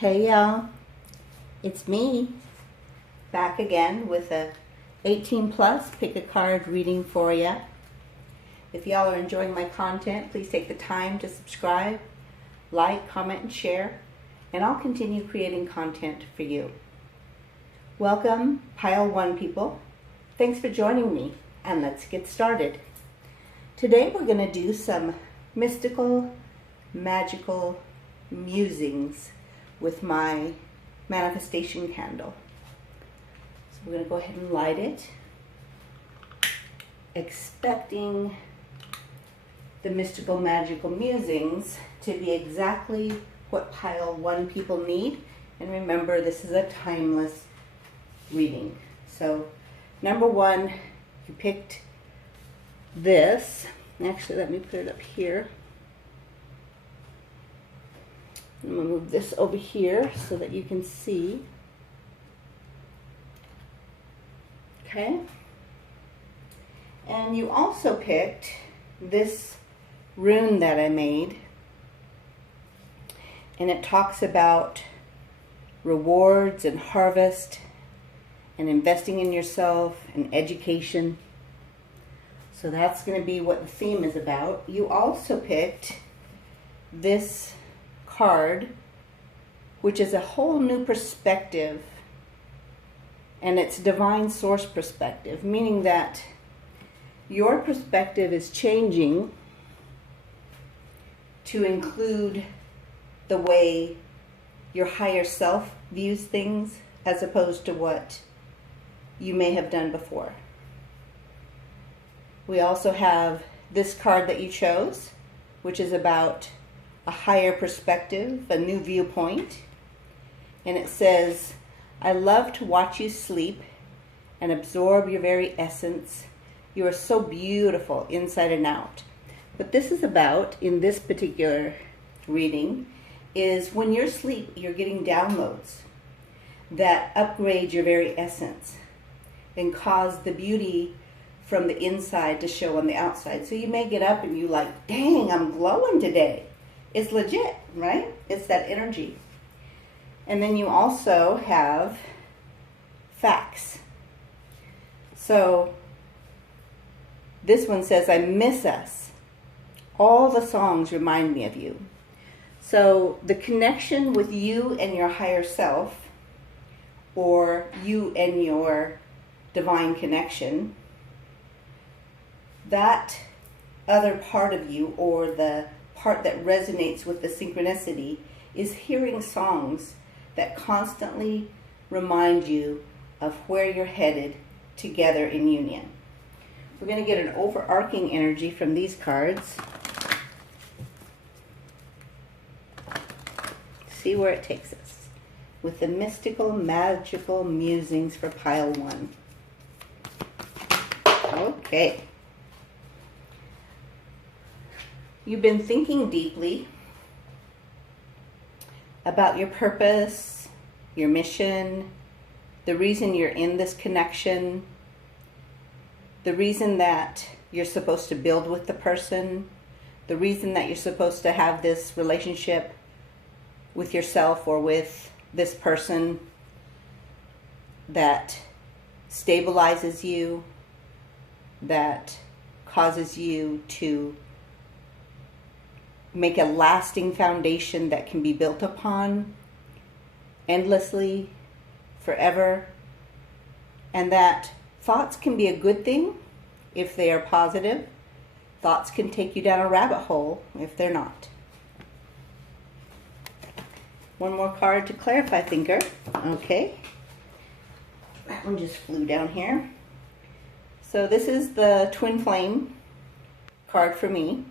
Hey y'all, it's me, back again with a 18 plus pick a card reading for you. If y'all are enjoying my content, please take the time to subscribe, like, comment, and share, and I'll continue creating content for you. Welcome, Pile 1 people. Thanks for joining me, and let's get started. Today we're going to do some mystical, magical musings with my manifestation candle. So we're going to go ahead and light it, expecting the mystical, magical musings to be exactly what Pile 1 people need. And remember, this is a timeless reading. So, number 1, you picked this. Actually, let me put it up here. I'm going to move this over here so that you can see. Okay. And you also picked this rune that I made. And it talks about rewards and harvest and investing in yourself and education. So that's going to be what the theme is about. You also picked this card, which is a whole new perspective, and it's divine source perspective, meaning that your perspective is changing to include the way your higher self views things as opposed to what you may have done before. We also have this card that you chose, which is about a higher perspective, a new viewpoint. And it says, I love to watch you sleep and absorb your very essence. You are so beautiful inside and out. What this is about in this particular reading is when you're asleep, you're getting downloads that upgrade your very essence and cause the beauty from the inside to show on the outside. So you may get up and you like, dang, I'm glowing today. It's legit, right? It's that energy. And then you also have facts. So this one says, I miss us. All the songs remind me of you. So the connection with you and your higher self, or you and your divine connection, that other part of you, or the part that resonates with the synchronicity, is hearing songs that constantly remind you of where you're headed together in union. We're going to get an overarching energy from these cards. See where it takes us with the mystical, magical musings for Pile 1. Okay. You've been thinking deeply about your purpose, your mission, the reason you're in this connection, the reason that you're supposed to build with the person, the reason that you're supposed to have this relationship with yourself or with this person that stabilizes you, that causes you to make a lasting foundation that can be built upon endlessly, forever, and that thoughts can be a good thing if they are positive. Thoughts can take you down a rabbit hole if they're not. One more card to clarify, thinker. Okay. That one just flew down here. So this is the Twin Flame card for me.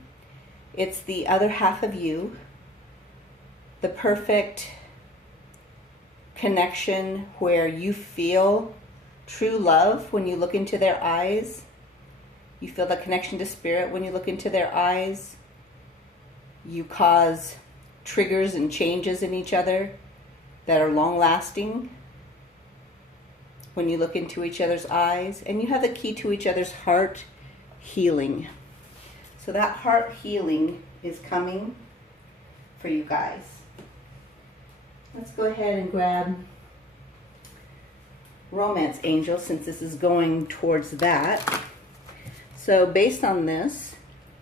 It's the other half of you, the perfect connection where you feel true love when you look into their eyes. You feel the connection to spirit when you look into their eyes. You cause triggers and changes in each other that are long-lasting when you look into each other's eyes. And you have the key to each other's heart healing. So that heart healing is coming for you guys. Let's go ahead and grab Romance Angel, since this is going towards that. So based on this,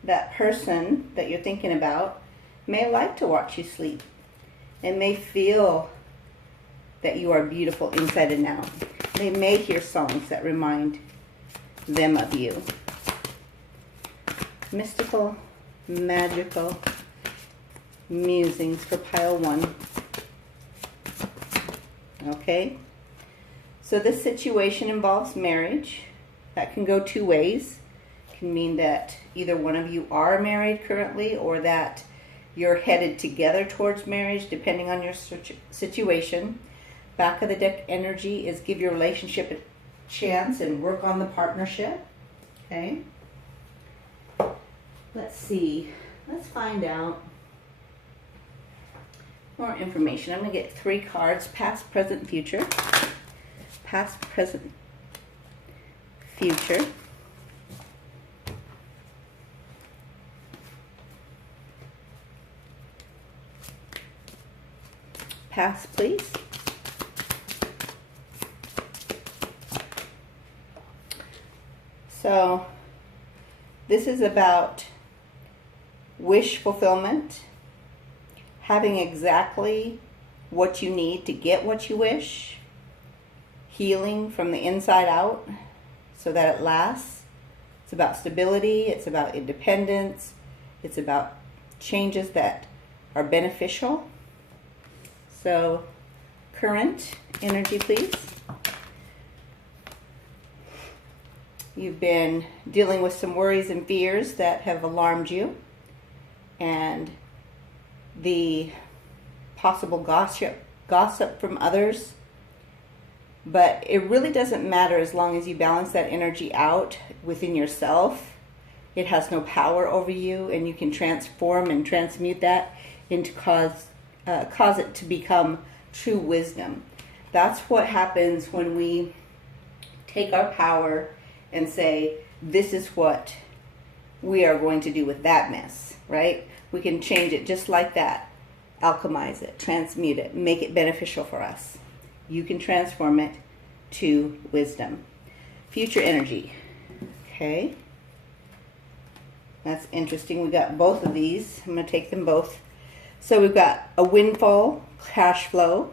that person that you're thinking about may like to watch you sleep and may feel that you are beautiful inside and out. They may hear songs that remind them of you. Mystical, magical musings for pile 1. Okay? So this situation involves marriage. That can go 2 ways. It can mean that either one of you are married currently, or that you're headed together towards marriage, depending on your situation. Back of the deck energy is give your relationship a chance and work on the partnership. Okay? Let's see. Let's find out more information. I'm going to get 3 cards, past, present, future. Past, present, future. Past, please. So, this is about wish fulfillment, having exactly what you need to get what you wish, healing from the inside out so that it lasts. It's about stability, it's about independence, it's about changes that are beneficial. So, current energy, please. You've been dealing with some worries and fears that have alarmed you, and the possible gossip from others. But it really doesn't matter as long as you balance that energy out within yourself. It has no power over you, and you can transform and transmute that into cause it to become true wisdom. That's what happens when we take our power and say, this is what we are going to do with that mess, right? We can change it just like that. Alchemize it, transmute it, make it beneficial for us. You can transform it to wisdom. Future energy. Okay. That's interesting. We got both of these. I'm going to take them both. So we've got a windfall, cash flow.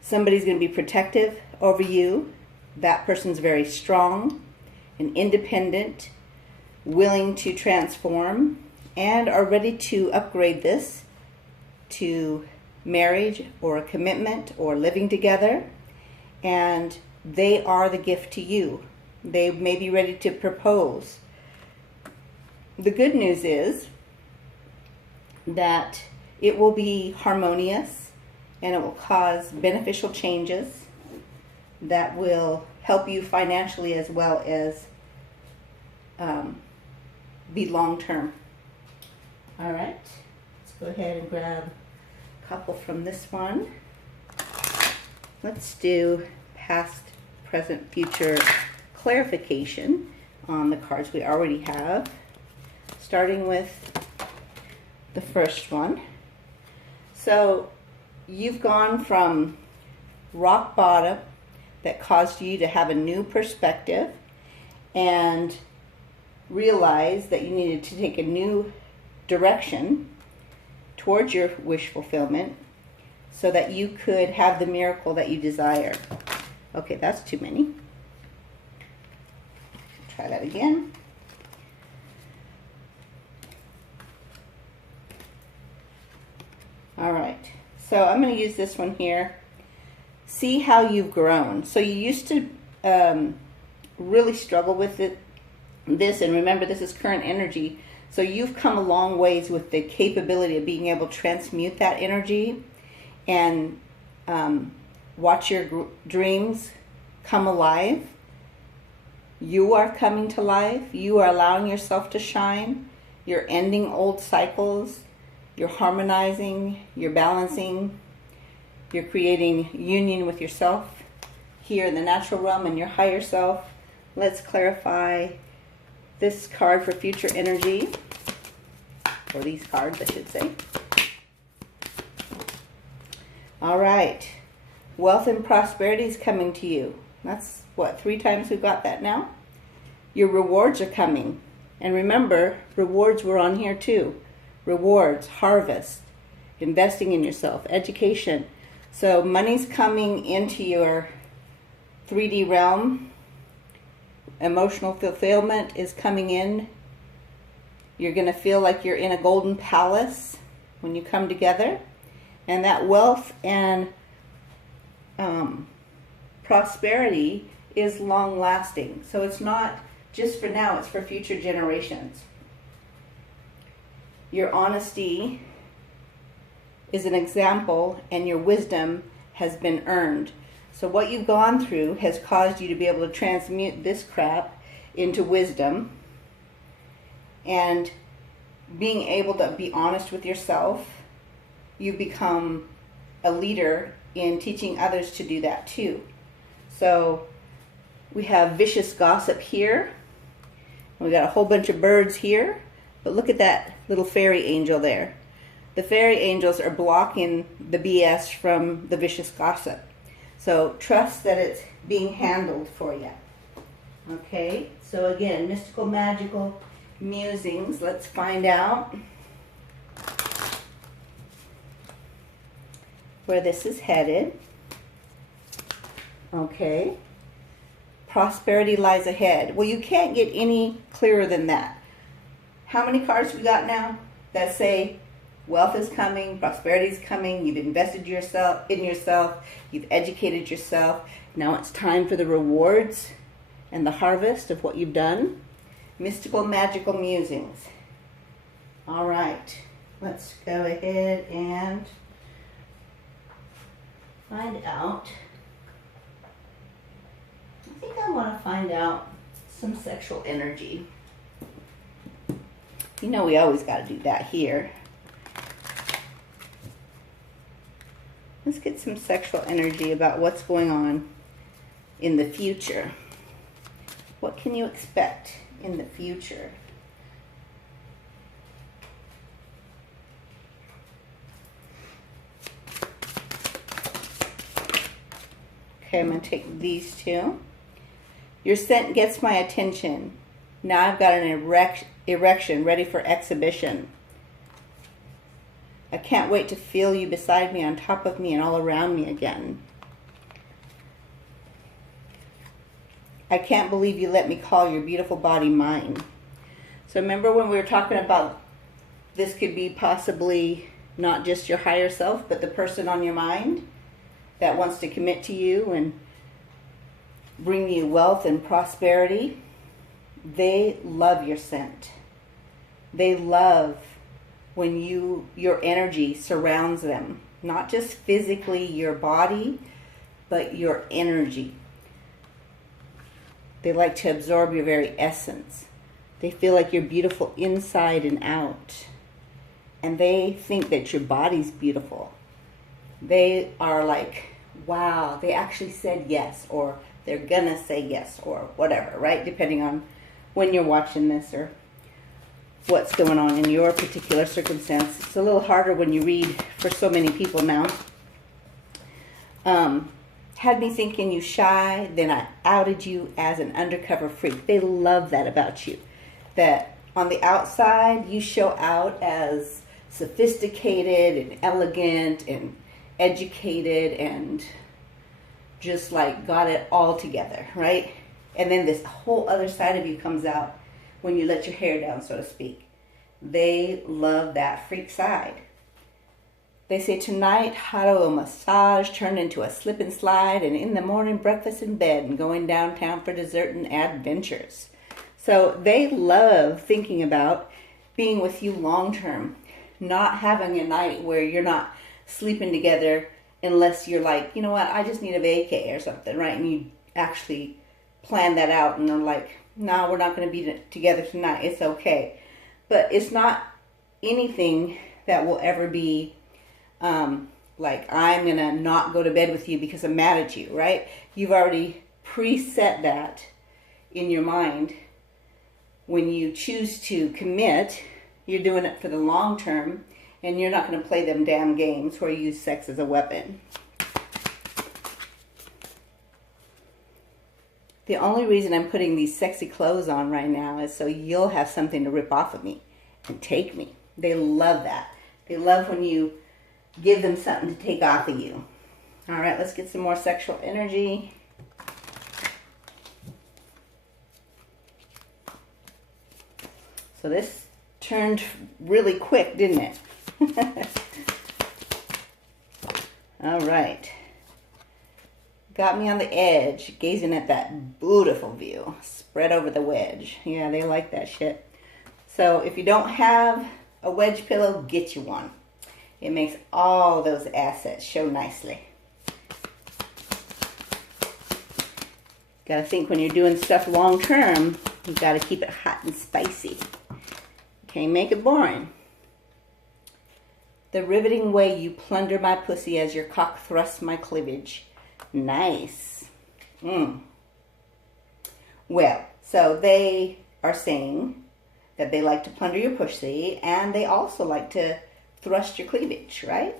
Somebody's going to be protective over you. That person's very strong and independent, willing to transform, and are ready to upgrade this to marriage or a commitment or living together. And they are the gift to you. They may be ready to propose. The good news is that it will be harmonious and it will cause beneficial changes that will help you financially as well as be long-term. All right, let's go ahead and grab a couple from this one. Let's do past, present, future clarification on the cards we already have, starting with the first one. So you've gone from rock bottom that caused you to have a new perspective and realize that you needed to take a new direction towards your wish fulfillment so that you could have the miracle that you desire. Okay, that's too many. Try that again. All right, so I'm going to use this one here. See how you've grown. So you used to really struggle with this, and remember this is current energy. So you've come a long ways with the capability of being able to transmute that energy and watch your dreams come alive. You are coming to life. You are allowing yourself to shine. You're ending old cycles. You're harmonizing. You're balancing. You're creating union with yourself here in the natural realm and your higher self. Let's clarify this card for future energy, or these cards, I should say. All right. Wealth and prosperity is coming to you. That's what, 3 times we've got that now? Your rewards are coming. And remember, rewards were on here too. Rewards, harvest, investing in yourself, education. So money's coming into your 3D realm. Emotional fulfillment is coming in. You're going to feel like you're in a golden palace when you come together. And that wealth and prosperity is long lasting. So it's not just for now, it's for future generations. Your honesty is an example, and your wisdom has been earned. So what you've gone through has caused you to be able to transmute this crap into wisdom, and being able to be honest with yourself, you become a leader in teaching others to do that too. So we have vicious gossip here. We got a whole bunch of birds here, but look at that little fairy angel there. The fairy angels are blocking the BS from the vicious gossip. So trust that it's being handled for you. Okay, so again, mystical, magical musings. Let's find out where this is headed. Okay. Prosperity lies ahead. Well, you can't get any clearer than that. How many cards we got now that say wealth is coming, prosperity is coming, you've invested in yourself, you've educated yourself. Now it's time for the rewards and the harvest of what you've done. Mystical, magical musings. All right, let's go ahead and find out. I think I want to find out some sexual energy. You know we always got to do that here. Let's get some sexual energy about what's going on in the future. What can you expect in the future? Okay, I'm going to take these two. Your scent gets my attention. Now I've got an erection ready for exhibition. I can't wait to feel you beside me, on top of me, and all around me again. I can't believe you let me call your beautiful body mine. So remember when we were talking about this could be possibly not just your higher self, but the person on your mind that wants to commit to you and bring you wealth and prosperity. They love your scent. They love when your energy surrounds them. Not just physically your body, but your energy. They like to absorb your very essence. They feel like you're beautiful inside and out. And they think that your body's beautiful. They are like, wow, they actually said yes, or they're gonna say yes, or whatever, right? Depending on when you're watching this or what's going on in your particular circumstance. It's a little harder when you read for so many people now. Had me thinking you shy, then I outed you as an undercover freak. They love that about you. That on the outside, you show out as sophisticated and elegant and educated and just like got it all together, right? And then this whole other side of you comes out when you let your hair down, so to speak. They love that freak side. They say tonight, hot oil massage turned into a slip and slide, and in the morning, breakfast in bed and going downtown for dessert and adventures. So they love thinking about being with you long term, not having a night where you're not sleeping together unless you're like, you know what, I just need a vacay or something, right? And you actually plan that out and are like, no, we're not going to be together tonight. It's okay. But it's not anything that will ever be like, I'm going to not go to bed with you because I'm mad at you, right? You've already preset that in your mind. When you choose to commit, you're doing it for the long term, And you're not going to play them damn games where you use sex as a weapon. The only reason I'm putting these sexy clothes on right now is so you'll have something to rip off of me and take me. They love that. They love when you give them something to take off of you. All right, let's get some more sexual energy. So this turned really quick, didn't it? All right. Got me on the edge, gazing at that beautiful view. Spread over the wedge. Yeah, they like that shit. So if you don't have a wedge pillow, get you one. It makes all those assets show nicely. Gotta think when you're doing stuff long term, you gotta keep it hot and spicy. Can't make it boring. The riveting way you plunder my pussy as your cock thrusts my cleavage. Nice. Well, so they are saying that they like to plunder your pussy, and they also like to thrust your cleavage, right?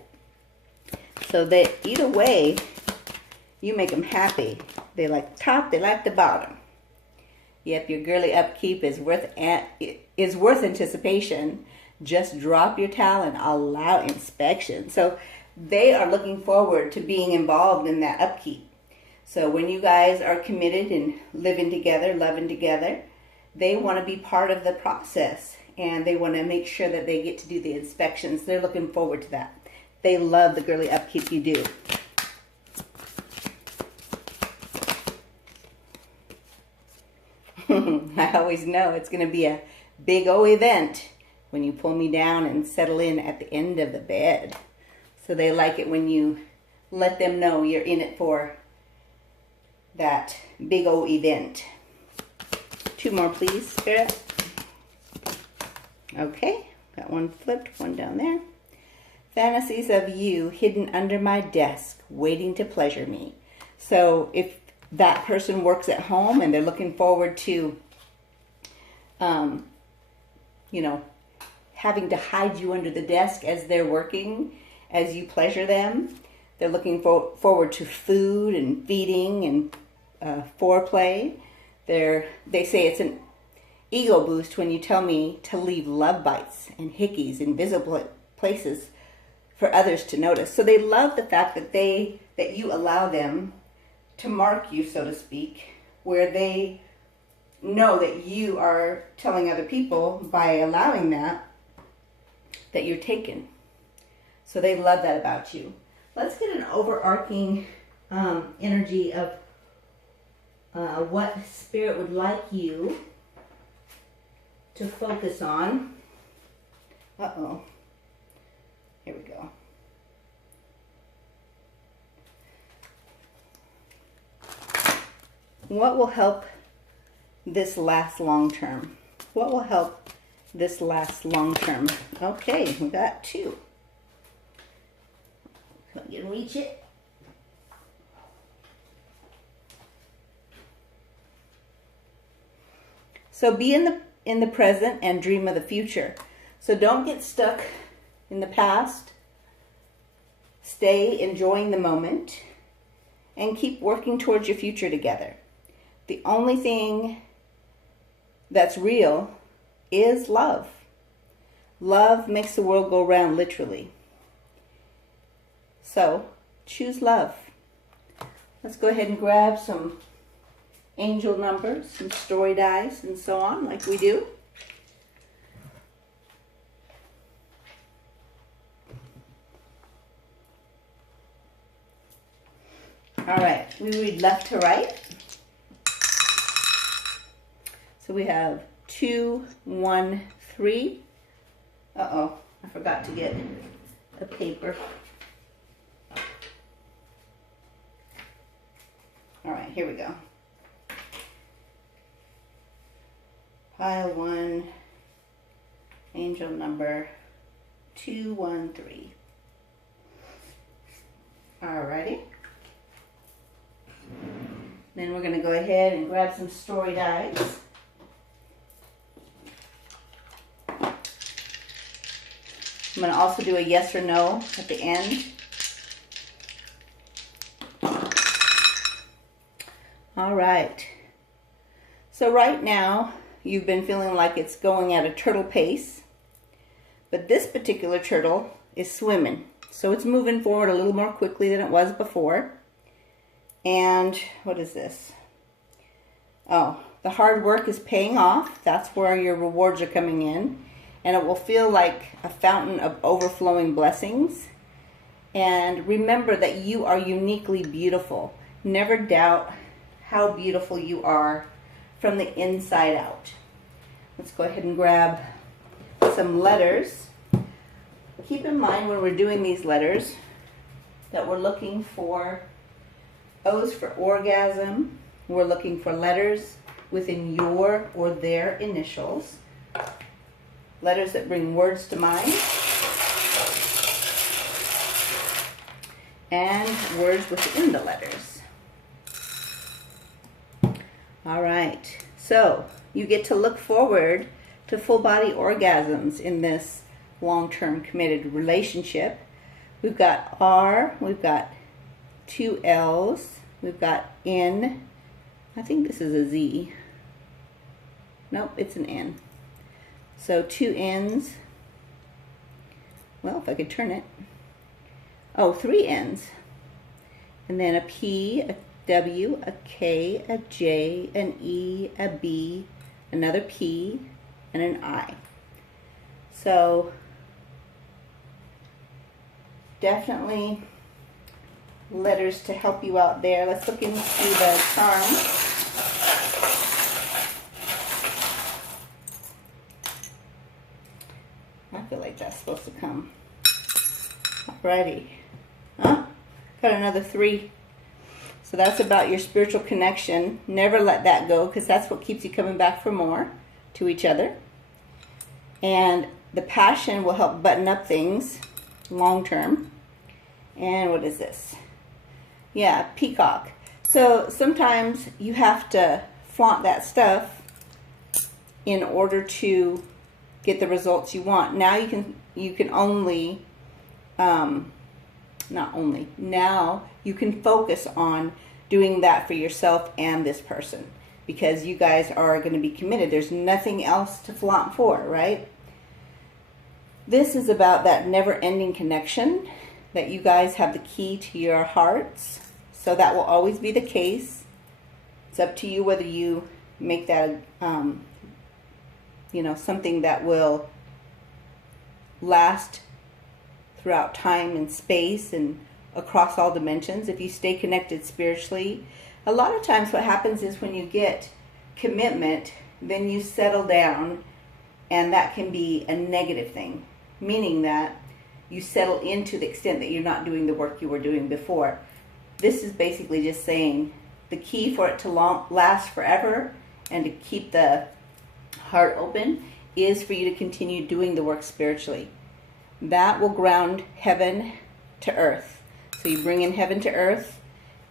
So that either way, you make them happy. They like the top, they like the bottom. Yep, your girly upkeep is worth anticipation. Just drop your towel and allow inspection. So they are looking forward to being involved in that upkeep. So when you guys are committed and living together, loving together, they want to be part of the process, and they want to make sure that they get to do the inspections. They're looking forward to that. They love the girly upkeep you do. I always know it's going to be a big O event when you pull me down and settle in at the end of the bed. So they like it when you let them know you're in it for that big O event. 2 more, please, Spirit. Okay, got one flipped, one down there. Fantasies of you hidden under my desk, waiting to pleasure me. So if that person works at home and they're looking forward to, you know, having to hide you under the desk as they're working, as you pleasure them, they're looking forward to food and feeding and foreplay. They say it's an ego boost when you tell me to leave love bites and hickeys in visible places for others to notice. So they love the fact that you allow them to mark you, so to speak, where they know that you are telling other people by allowing that you're taken. So they love that about you. Let's get an overarching energy of what Spirit would like you to focus on. Uh-oh. Here we go. What will help this last long term? What will help this last long term? Okay, we got 2. So I can reach it. So be in the present and dream of the future. So don't get stuck in the past. Stay enjoying the moment and keep working towards your future together. The only thing that's real is love. Love makes the world go round, literally. So choose love. Let's go ahead and grab some angel numbers, some story dice, and so on, like we do. All right, we read left to right. So we have 2, 1, 3. Uh-oh, I forgot to get a paper. All right, here we go. Pile 1, angel number 213. Alrighty. Then we're going to go ahead and grab some story dice. I'm going to also do a yes or no at the end. All right. So right now, you've been feeling like it's going at a turtle pace. But this particular turtle is swimming. So it's moving forward a little more quickly than it was before. And what is this? Oh, the hard work is paying off. That's where your rewards are coming in. And it will feel like a fountain of overflowing blessings. And remember that you are uniquely beautiful. Never doubt how beautiful you are from the inside out. Let's go ahead and grab some letters. Keep in mind when we're doing these letters that we're looking for O's for orgasm. We're looking for letters within your or their initials. Letters that bring words to mind. And words within the letters. All right, so you get to look forward to full body orgasms in this long-term committed relationship. We've got R, we've got 2 L's, we've got N, I think this is a Z. Nope, it's an N. So 2 N's, well, if I could turn it. Oh, 3 N's. And then a P, a W, a K, a J, an E, a B, another P, and an I. So definitely letters to help you out there. Let's look into the charm. I feel like that's supposed to come. Alrighty. Huh? Got another 3. So that's about your spiritual connection. Never let that go, because that's what keeps you coming back for more to each other. And the passion will help button up things long term. And what is this? Yeah, peacock. So sometimes you have to flaunt that stuff in order to get the results you want. Now you can only now you can focus on doing that for yourself and this person, because you guys are going to be committed. There's nothing else to flaunt for, right? This is about that never-ending connection, that you guys have the key to your hearts. So that will always be the case. It's up to you whether you make that something that will last throughout time and space and across all dimensions. If you stay connected spiritually, a lot of times what happens is when you get commitment, then you settle down, and that can be a negative thing, meaning that you settle into the extent that you're not doing the work you were doing before. This is basically just saying the key for it to last forever and to keep the heart open is for you to continue doing the work spiritually. That will ground heaven to earth. So you bring in heaven to earth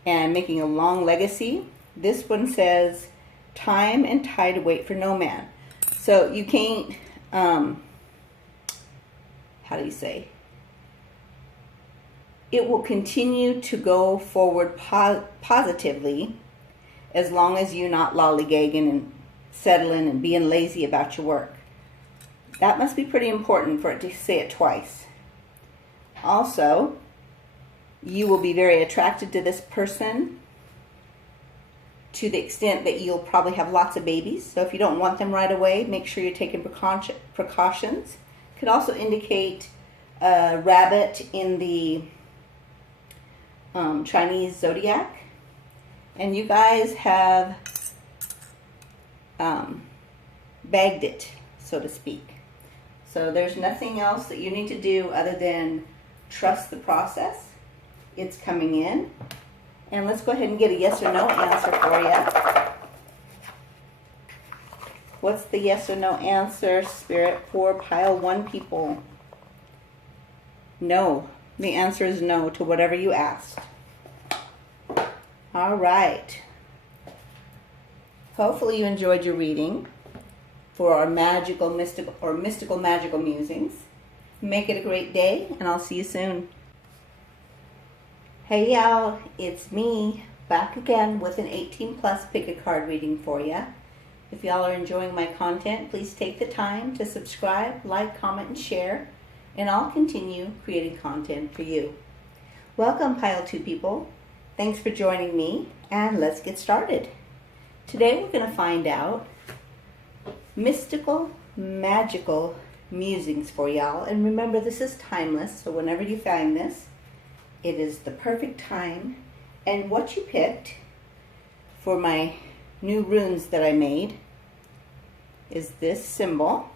and making a long legacy. This one says, time and tide wait for no man. So you can't, how do you say? It will continue to go forward positively as long as you're not lollygagging and settling and being lazy about your work. That must be pretty important for it to say it twice. Also, you will be very attracted to this person to the extent that you'll probably have lots of babies. So if you don't want them right away, make sure you're taking precautions. Could also indicate a rabbit in the Chinese zodiac. And you guys have bagged it, so to speak. So there's nothing else that you need to do other than trust the process. It's coming in. And let's go ahead and get a yes or no answer for you. What's the yes or no answer, Spirit, for pile 1 people? No. The answer is no to whatever you asked. All right. Hopefully you enjoyed your reading for our mystical magical musings. Make it a great day, and I'll see you soon. Hey y'all, it's me, back again with an 18 plus pick a card reading for you. If y'all are enjoying my content, please take the time to subscribe, like, comment, and share, and I'll continue creating content for you. Welcome, Pile 2 people. Thanks for joining me, and let's get started. Today we're going to find out mystical, magical musings for y'all. And remember, this is timeless, so whenever you find this, it is the perfect time. And what you picked for my new runes that I made is this symbol.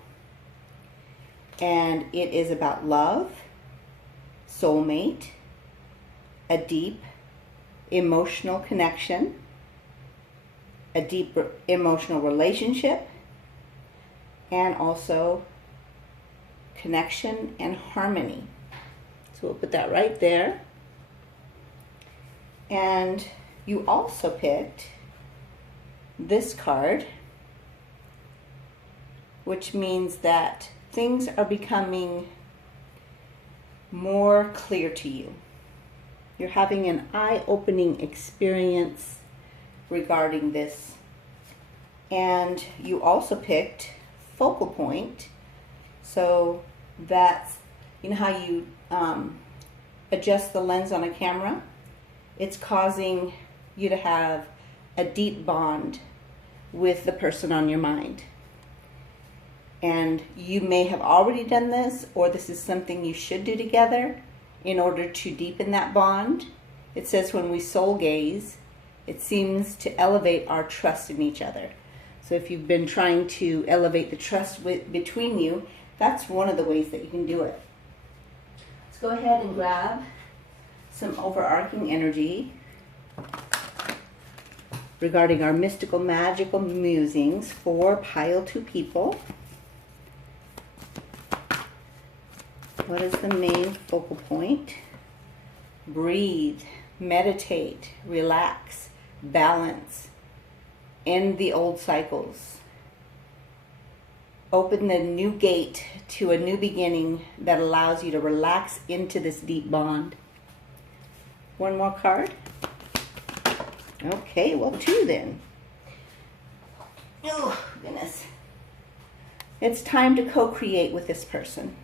And it is about love, soulmate, a deep emotional connection, a deep emotional relationship, and also connection and harmony. So we'll put that right there. And you also picked this card, which means that things are becoming more clear to you. You're having an eye-opening experience regarding this. And you also picked focal point. So that's, you know how you adjust the lens on a camera? It's causing you to have a deep bond with the person on your mind. And you may have already done this, or this is something you should do together in order to deepen that bond. It says when we soul gaze, it seems to elevate our trust in each other. So if you've been trying to elevate the trust between you, that's one of the ways that you can do it. Let's go ahead and grab some overarching energy regarding our mystical, magical musings for Pile 2 people. What is the main focal point? Breathe, meditate, relax, balance, end the old cycles. Open the new gate to a new beginning that allows you to relax into this deep bond. One more card. Okay, well, 2 then. Oh, goodness. It's time to co-create with this person.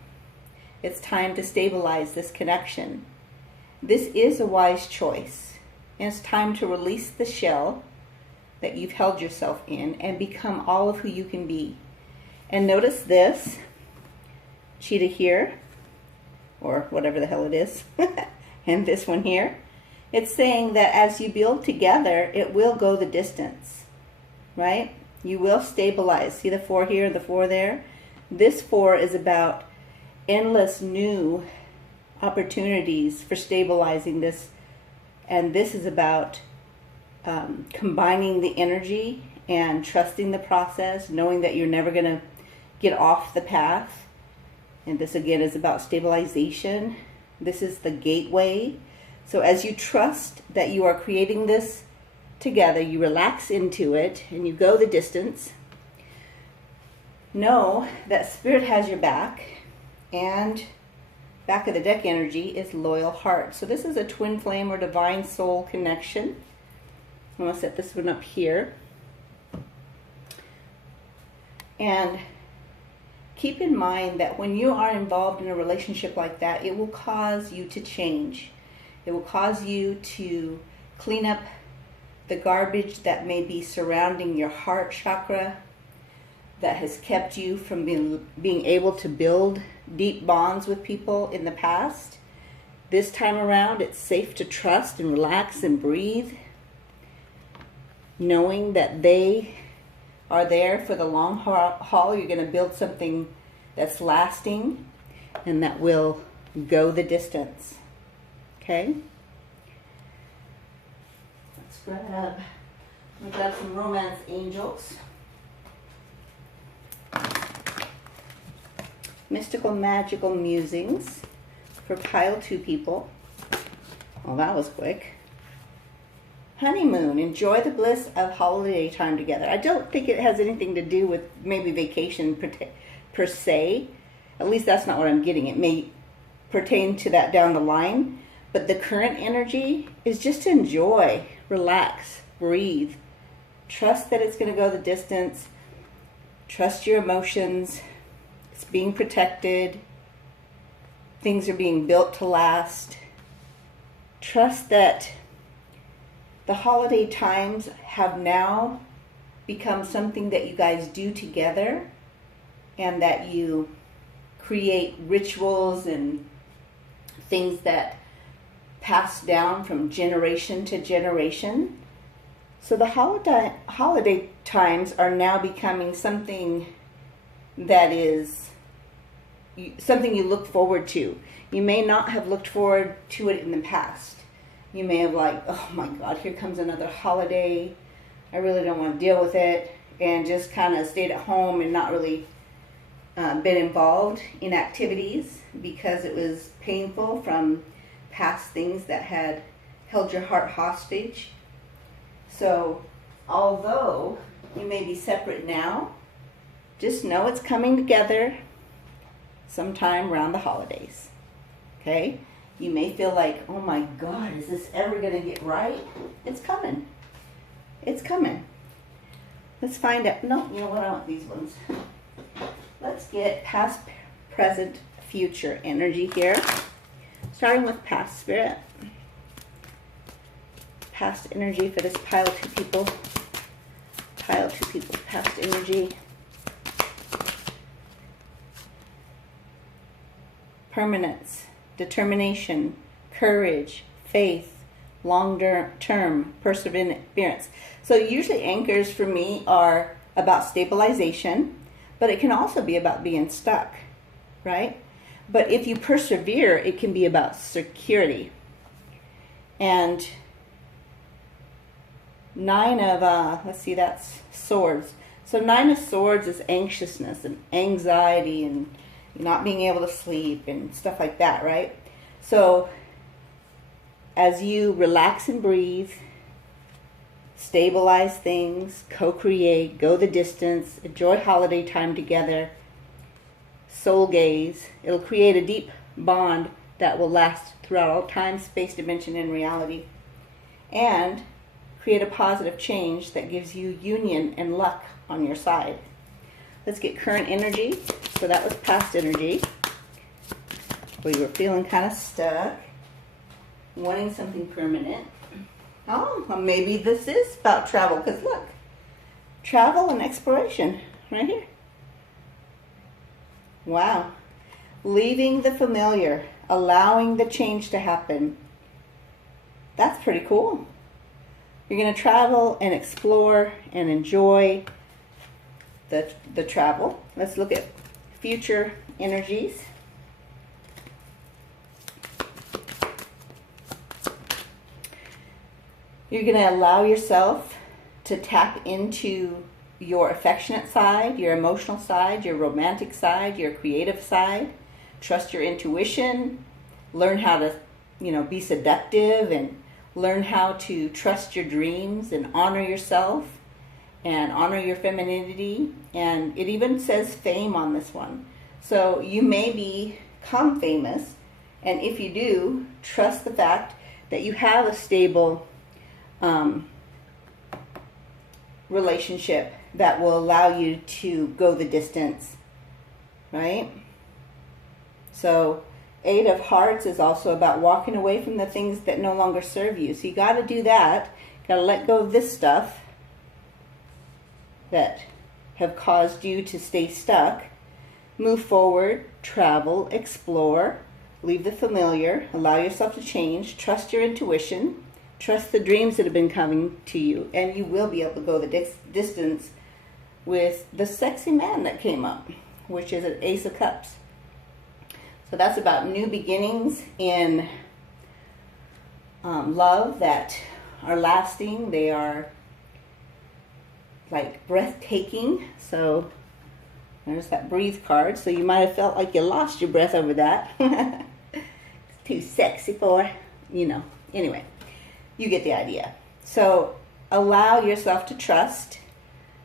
It's time to stabilize this connection. This is a wise choice. And it's time to release the shell that you've held yourself in and become all of who you can be. And notice this cheetah here, or whatever the hell it is, and this one here. It's saying that as you build together, it will go the distance, right? You will stabilize. See the 4 here, the 4 there? This 4 is about endless new opportunities for stabilizing this. And this is about combining the energy and trusting the process, knowing that you're never going to get off the path. And this again is about stabilization. This is the gateway. So as you trust that you are creating this together, you relax into it and you go the distance. Know that Spirit has your back, and back of the deck energy is loyal heart. So this is a twin flame or divine soul connection. I'm going to set this one up here. And keep in mind that when you are involved in a relationship like that, it will cause you to change. It will cause you to clean up the garbage that may be surrounding your heart chakra that has kept you from being able to build deep bonds with people in the past. This time around, it's safe to trust and relax and breathe, knowing that they are there for the long haul. You're going to build something that's lasting and that will go the distance. Okay? Let's grab, we've got some romance angels. Mystical, magical musings for Pile 2 people. Well, that was quick. Honeymoon. Enjoy the bliss of holiday time together. I don't think it has anything to do with maybe vacation per se. At least that's not what I'm getting. It may pertain to that down the line, but the current energy is just to enjoy, relax, breathe. Trust that it's going to go the distance. Trust your emotions. It's being protected. Things are being built to last. Trust that the holiday times have now become something that you guys do together, and that you create rituals and things that pass down from generation to generation. So the holiday times are now becoming something that is something you look forward to. You may not have looked forward to it in the past. You may have like, oh my God, here comes another holiday. I really don't want to deal with it, and just kind of stayed at home and not really been involved in activities because it was painful from past things that had held your heart hostage. So although you may be separate now, just know it's coming together sometime around the holidays. Okay? You may feel like, oh my God, is this ever going to get right? It's coming. It's coming. Let's find out. No, you know what? I want these ones. Let's get past, present, future energy here. Starting with past spirit. Past energy for this pile of 2 people. Pile of 2 people. Past energy. Permanence, determination, courage, faith, long-term perseverance. So usually anchors for me are about stabilization, but it can also be about being stuck, right? But if you persevere, it can be about security. And 9 of, let's see, that's swords. So 9 of swords is anxiousness and anxiety and not being able to sleep and stuff like that, right? So as you relax and breathe, stabilize things, co-create, go the distance, enjoy holiday time together, soul gaze, it'll create a deep bond that will last throughout all time, space, dimension, and reality. And create a positive change that gives you union and luck on your side. Let's get current energy. So that was past energy. We were feeling kind of stuck, wanting something permanent. Oh, well, maybe this is about travel, because look, travel and exploration right here. Wow. Leaving the familiar, allowing the change to happen. That's pretty cool. You're going to travel and explore and enjoy the travel. Let's look at future energies. You're going to allow yourself to tap into your affectionate side, your emotional side, your romantic side, your creative side. Trust your intuition. Learn how to, be seductive, and learn how to trust your dreams and honor yourself and honor your femininity. And it even says fame on this one. So you may become famous, and if you do, trust the fact that you have a stable relationship that will allow you to go the distance, right? So 8 of Hearts is also about walking away from the things that no longer serve you. So you got to do that. Got to let go of this stuff that have caused you to stay stuck. Move forward, travel, explore, leave the familiar, allow yourself to change, trust your intuition, trust the dreams that have been coming to you, and you will be able to go the distance with the sexy man that came up, which is an Ace of Cups. So that's about new beginnings in love that are lasting. They are like breathtaking. So there's that breathe card. So you might have felt like you lost your breath over that. It's too sexy for, Anyway, you get the idea. So allow yourself to trust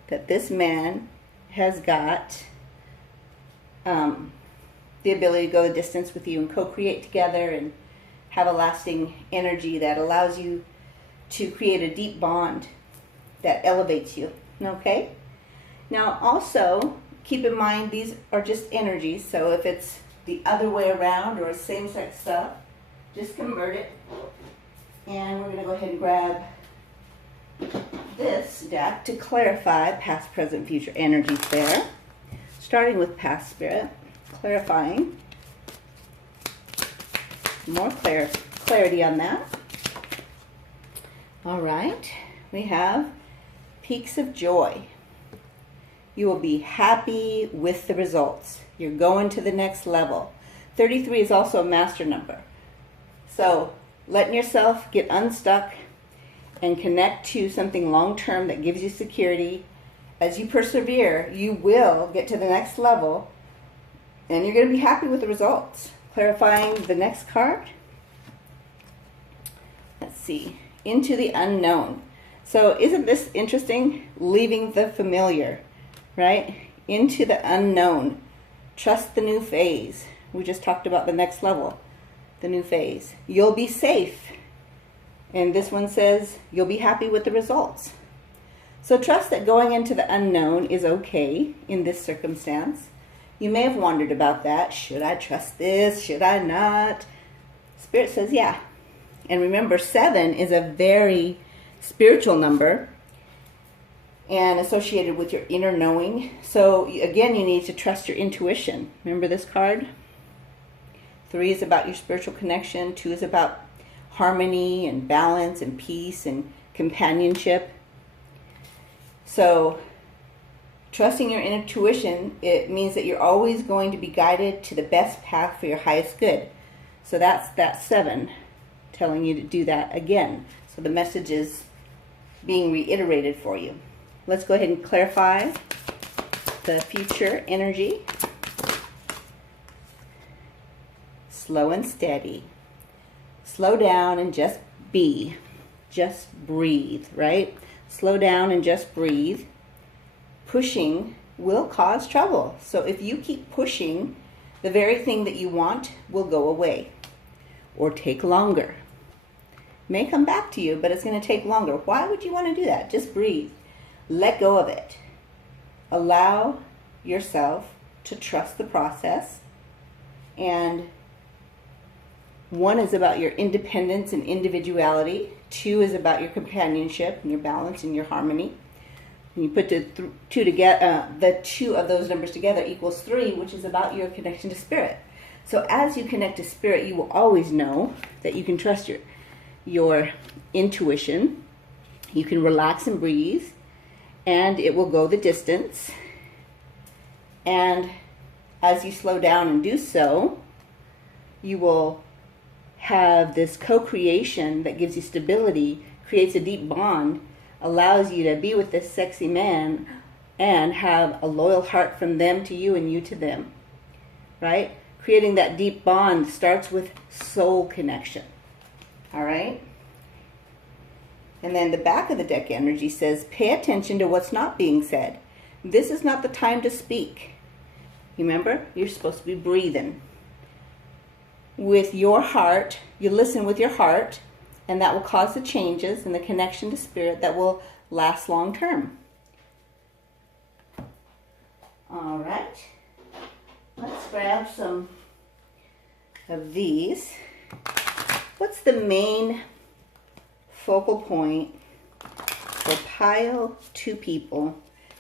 that this man has got the ability to go the distance with you and co-create together and have a lasting energy that allows you to create a deep bond that elevates you. Okay? Now also, keep in mind these are just energies, so if it's the other way around or same-sex stuff, just convert it. And we're going to go ahead and grab this deck to clarify past, present, future energies there. Starting with past spirit, clarifying. More clarity on that. All right, we have peaks of joy. You will be happy with the results. You're going to the next level. 33 is also a master number. So letting yourself get unstuck and connect to something long-term that gives you security. As you persevere, you will get to the next level and you're going to be happy with the results. Clarifying the next card. Let's see. Into the unknown. So isn't this interesting? Leaving the familiar, right? Into the unknown. Trust the new phase. We just talked about the next level, the new phase. You'll be safe. And this one says you'll be happy with the results. So trust that going into the unknown is okay in this circumstance. You may have wondered about that. Should I trust this? Should I not? Spirit says yeah. And remember, 7 is a very spiritual number and associated with your inner knowing. So again, you need to trust your intuition. Remember this card? 3 is about your spiritual connection. 2 is about harmony and balance and peace and companionship. So trusting your intuition, it means that you're always going to be guided to the best path for your highest good. So that's that 7 telling you to do that again. So the message is being reiterated for you. Let's go ahead and clarify the future energy. Slow and steady. Slow down and just be. Just breathe, right? Slow down and just breathe. Pushing will cause trouble. So if you keep pushing, the very thing that you want will go away or take longer. May come back to you, but it's going to take longer. Why would you want to do that? Just breathe. Let go of it. Allow yourself to trust the process. And 1 is about your independence and individuality. 2 is about your companionship and your balance and your harmony. And you put the two of those numbers together equals 3, which is about your connection to spirit. So as you connect to spirit, you will always know that you can trust your intuition. You can relax and breathe, and it will go the distance. And as you slow down and do so, you will have this co-creation that gives you stability, creates a deep bond, allows you to be with this sexy man and have a loyal heart from them to you and you to them, right? Creating that deep bond starts with soul connection, all right? And then the back of the deck energy says, pay attention to what's not being said. This is not the time to speak. Remember, you're supposed to be breathing. With your heart, you listen with your heart, and that will cause the changes and the connection to spirit that will last long term. All right. Let's grab some of these. What's the main focal point for pile 2 people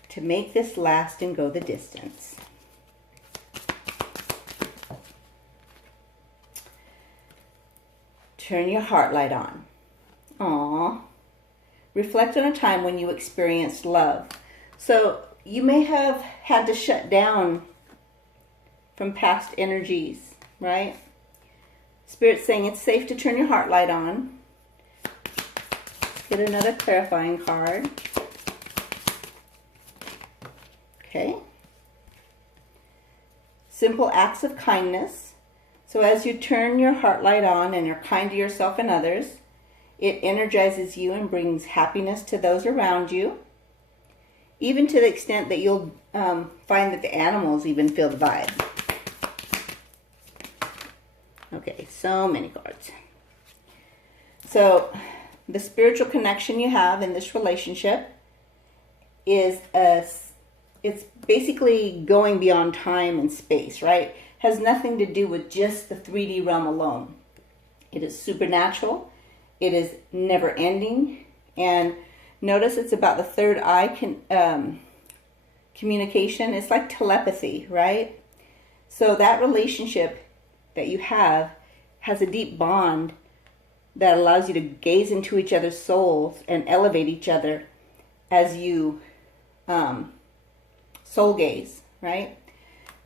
to make this last and go the distance? Turn your heart light on. Aww. Reflect on a time when you experienced love. So you may have had to shut down from past energies, right? Spirit's saying it's safe to turn your heart light on. Get another clarifying card. Okay. Simple acts of kindness. So as you turn your heart light on and are kind to yourself and others, it energizes you and brings happiness to those around you, even to the extent that you'll find that the animals even feel the vibe. Okay, so many cards. So the spiritual connection you have in this relationship is it's basically going beyond time and space, right? Has nothing to do with just the 3D realm alone. It is supernatural. It is never ending. And notice it's about the third eye communication. It's like telepathy, right? So that relationship that you have has a deep bond that allows you to gaze into each other's souls and elevate each other as you soul gaze, right?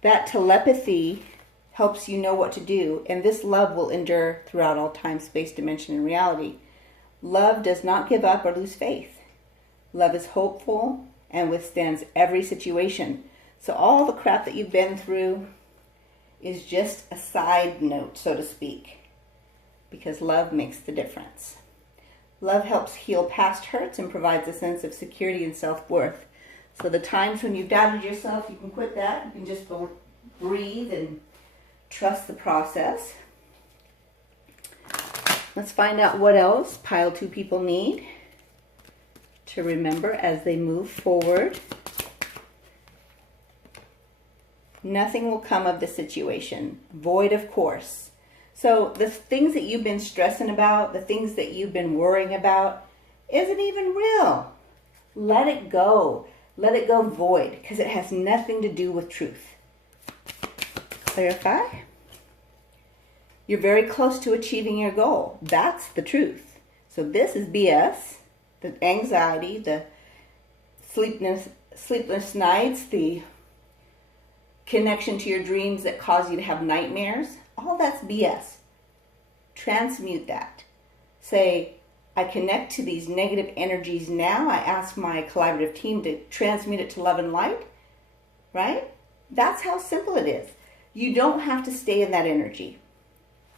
That telepathy helps you know what to do, and this love will endure throughout all time, space, dimension, and reality. Love does not give up or lose faith. Love is hopeful and withstands every situation. So all the crap that you've been through is just a side note, so to speak, because love makes the difference. Love helps heal past hurts and provides a sense of security and self-worth. So the times when you've doubted yourself, you can quit that. You can just breathe and trust the process. Let's find out what else pile 2 people need to remember as they move forward. Nothing will come of the situation. Void of course. So the things that you've been stressing about, the things that you've been worrying about, isn't even real. Let it go. Let it go void, because it has nothing to do with truth. Clarify? You're very close to achieving your goal. That's the truth. So this is BS. The anxiety, the sleepless nights, the connection to your dreams that cause you to have nightmares, all that's BS. Transmute that. Say, I connect to these negative energies now. I ask my collaborative team to transmute it to love and light, right? That's how simple it is. You don't have to stay in that energy.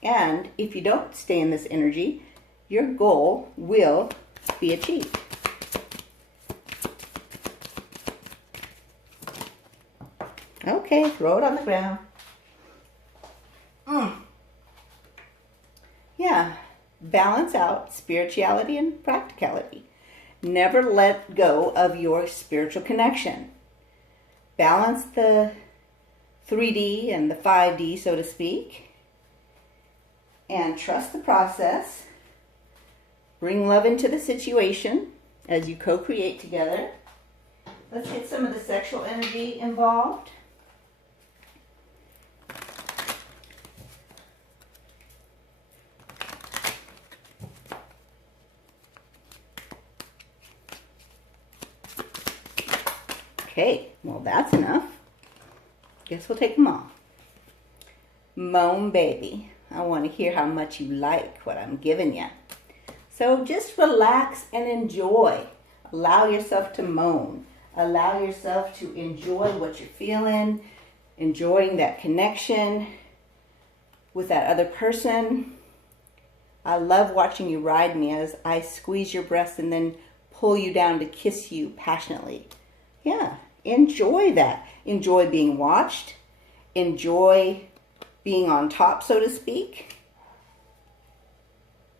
And if you don't stay in this energy, your goal will be achieved. Okay, throw it on the ground. Yeah, balance out spirituality and practicality. Never let go of your spiritual connection. Balance the 3D and the 5D, so to speak, and trust the process. Bring love into the situation as you co-create together. Let's get some of the sexual energy involved. Okay, well that's enough. Guess we'll take them all. Moan, baby. I want to hear how much you like what I'm giving you. So just relax and enjoy. Allow yourself to moan. Allow yourself to enjoy what you're feeling, enjoying that connection with that other person. I love watching you ride me as I squeeze your breast and then pull you down to kiss you passionately. Yeah, enjoy that. Enjoy being watched. Enjoy being on top, so to speak.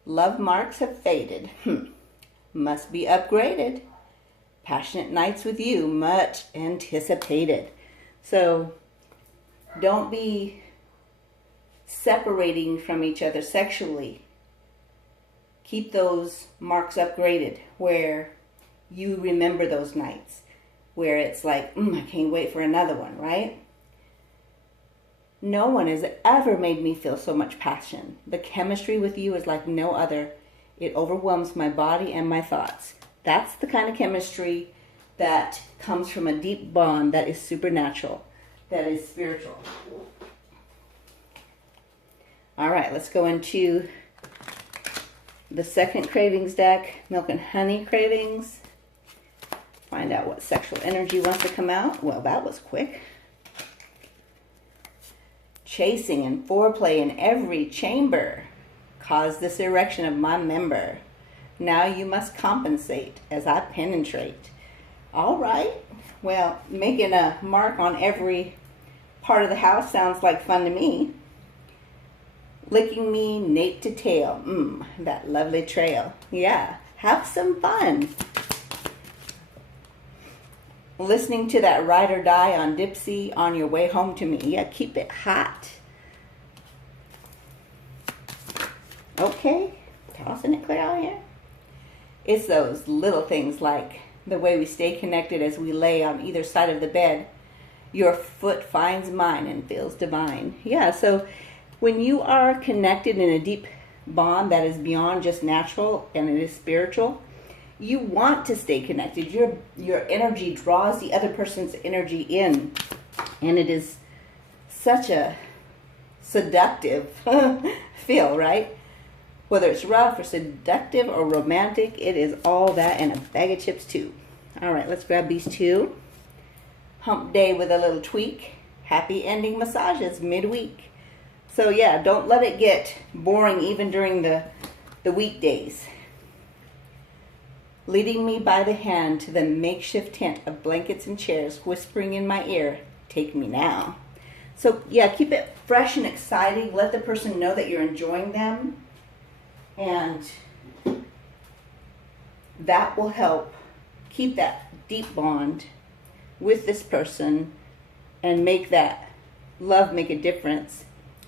Love marks have faded. Must be upgraded. Passionate nights with you, much anticipated. So don't be separating from each other sexually. Keep those marks upgraded where you remember those nights, where it's like, I can't wait for another one, right? No one has ever made me feel so much passion. The chemistry with you is like no other. It overwhelms my body and my thoughts. That's the kind of chemistry that comes from a deep bond that is supernatural, that is spiritual. All right, let's go into the second cravings deck, Milk and Honey Cravings. Find out what sexual energy wants to come out. Well, that was quick. Chasing and foreplay in every chamber cause this erection of my member. Now you must compensate as I penetrate. All right. Well, making a mark on every part of the house sounds like fun to me. licking me nape to tail. That lovely trail. Yeah, have some fun. Listening to that Ride or Die on Dipsy on your way home to me. Yeah, keep it hot. Okay, tossing it clear out here. It's those little things like the way we stay connected as we lay on either side of the bed. Your foot finds mine and feels divine. Yeah, so when you are connected in a deep bond that is beyond just natural and it is spiritual, you want to stay connected. Your energy draws the other person's energy in. And it is such a seductive feel, right? Whether it's rough or seductive or romantic, it is all that and a bag of chips too. All right, let's grab these two. Hump day with a little tweak. Happy ending massages midweek. So yeah, don't let it get boring even during the weekdays. Leading me by the hand to the makeshift tent of blankets and chairs, whispering in my ear, take me now. So yeah, keep it fresh and exciting. Let the person know that you're enjoying them. And that will help keep that deep bond with this person and make that love make a difference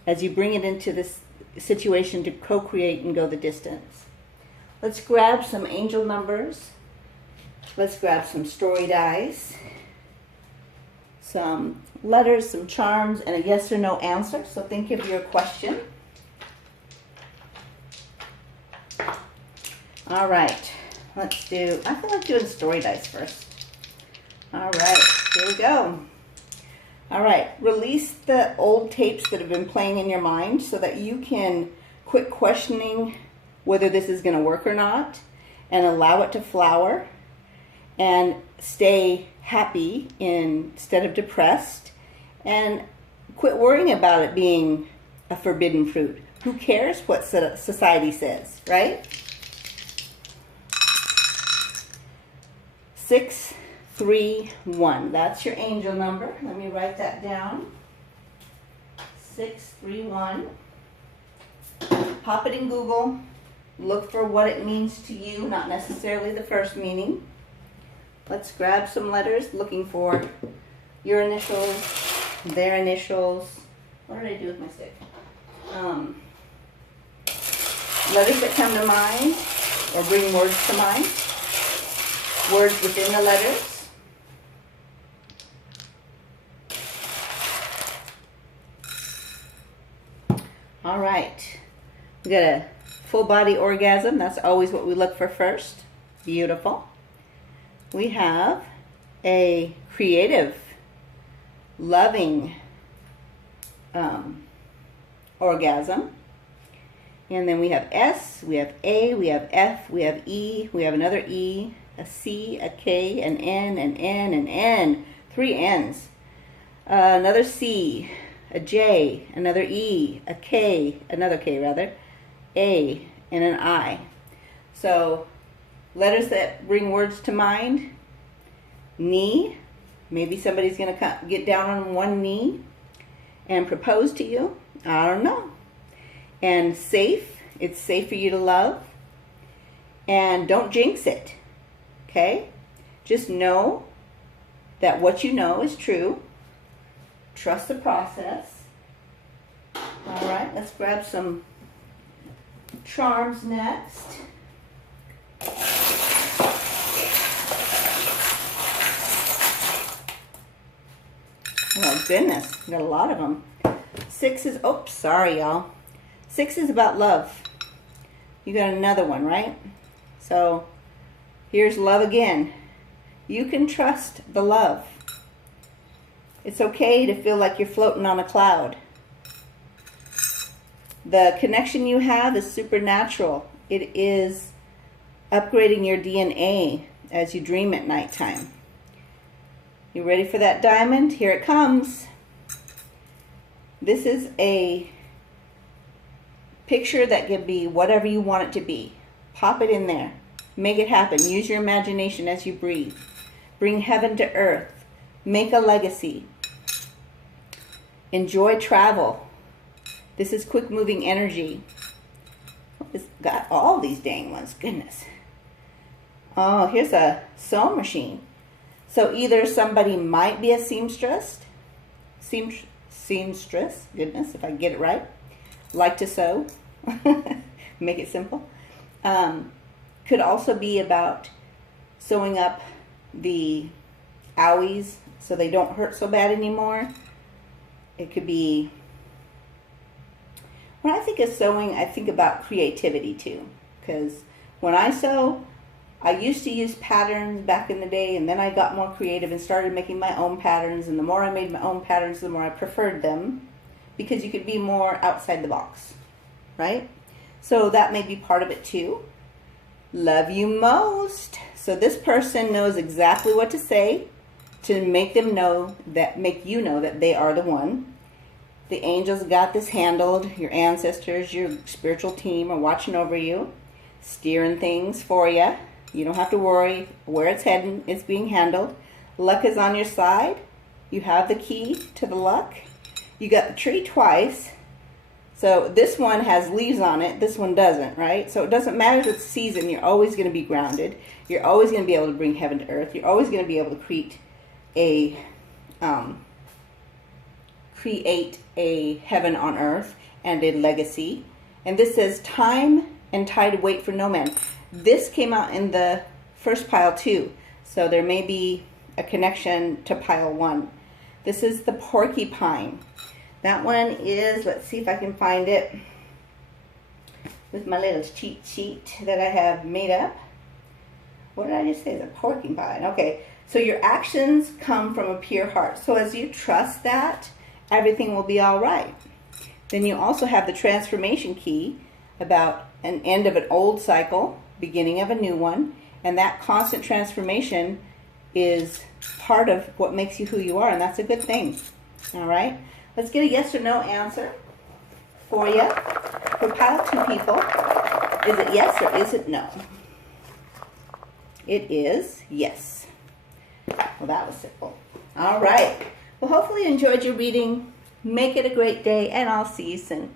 as you bring it into this situation to co-create and go the distance. Let's grab some angel numbers. Let's grab some story dice, some letters, some charms, and a yes or no answer. So think of your question. All right, let's do, I feel like doing story dice first. All right, here we go. All right, release the old tapes that have been playing in your mind so that you can quit questioning whether this is going to work or not and allow it to flower and stay happy instead of depressed and quit worrying about it being a forbidden fruit. Who cares what society says, right? 631. That's your angel number. Let me write that down. 631. Pop it in Google. Look for what it means to you, not necessarily the first meaning. Let's grab some letters, looking for your initials, their initials. What did I do with my stick? Letters that come to mind or bring words to mind. Words within the letters. All right. We got a full body orgasm. That's always what we look for first. Beautiful. We have a creative, loving orgasm. And then we have S, we have A, we have F, we have E, we have another E, a C, a K, an N, an N, an N. 3 N's. Another C, a J, another E, a K, another K rather, A, and an I. So letters that bring words to mind. Knee. Maybe somebody's going to get down on one knee and propose to you. I don't know. And safe. It's safe for you to love. And don't jinx it. Okay? Just know that what you know is true. Trust the process. All right, let's grab some charms next. Oh goodness, got a lot of them. 6 is, oops, sorry y'all. 6 is about love. You got another one, right? So here's love again. You can trust the love. It's okay to feel like you're floating on a cloud. The connection you have is supernatural. It is upgrading your DNA as you dream at nighttime. You ready for that diamond? Here it comes. This is a picture that can be whatever you want it to be. Pop it in there. Make it happen. Use your imagination as you breathe. Bring heaven to earth. Make a legacy. Enjoy travel. This is quick moving energy. It's got all these dang ones. Goodness. Oh, here's a sewing machine. So either somebody might be a seamstress. Seamstress. Goodness, if I get it right. Like to sew. Make it simple. Could also be about sewing up the owies so they don't hurt so bad anymore. It could be, when I think of sewing, I think about creativity too. Because when I sew, I used to use patterns back in the day, and then I got more creative and started making my own patterns. And the more I made my own patterns, the more I preferred them, because you could be more outside the box, right? So that may be part of it too. Love you most. So this person knows exactly what to say to make them know that, make you know that they are the one. The angels got this handled. Your ancestors, your spiritual team are watching over you, steering things for you. You don't have to worry where it's heading. It's being handled. Luck is on your side. You have the key to the luck. You got the tree twice. So this one has leaves on it. This one doesn't, right? So it doesn't matter the season. You're always going to be grounded. You're always going to be able to bring heaven to earth. You're always going to be able to create a heaven on earth and a legacy. And this says, time and tide wait for no man. This came out in the first pile too. So there may be a connection to pile 1. This is the porcupine. That one is, let's see if I can find it with my little cheat sheet that I have made up. What did I just say? It's a porcupine. Okay, so your actions come from a pure heart. So as you trust that, everything will be all right. Then you also have the transformation key about an end of an old cycle, beginning of a new one. And that constant transformation is part of what makes you who you are, and that's a good thing. All right? Let's get a yes or no answer for you. For pile 2 people, is it yes or is it no? It is yes. Well, that was simple. All right. Well, hopefully you enjoyed your reading. Make it a great day, and I'll see you soon.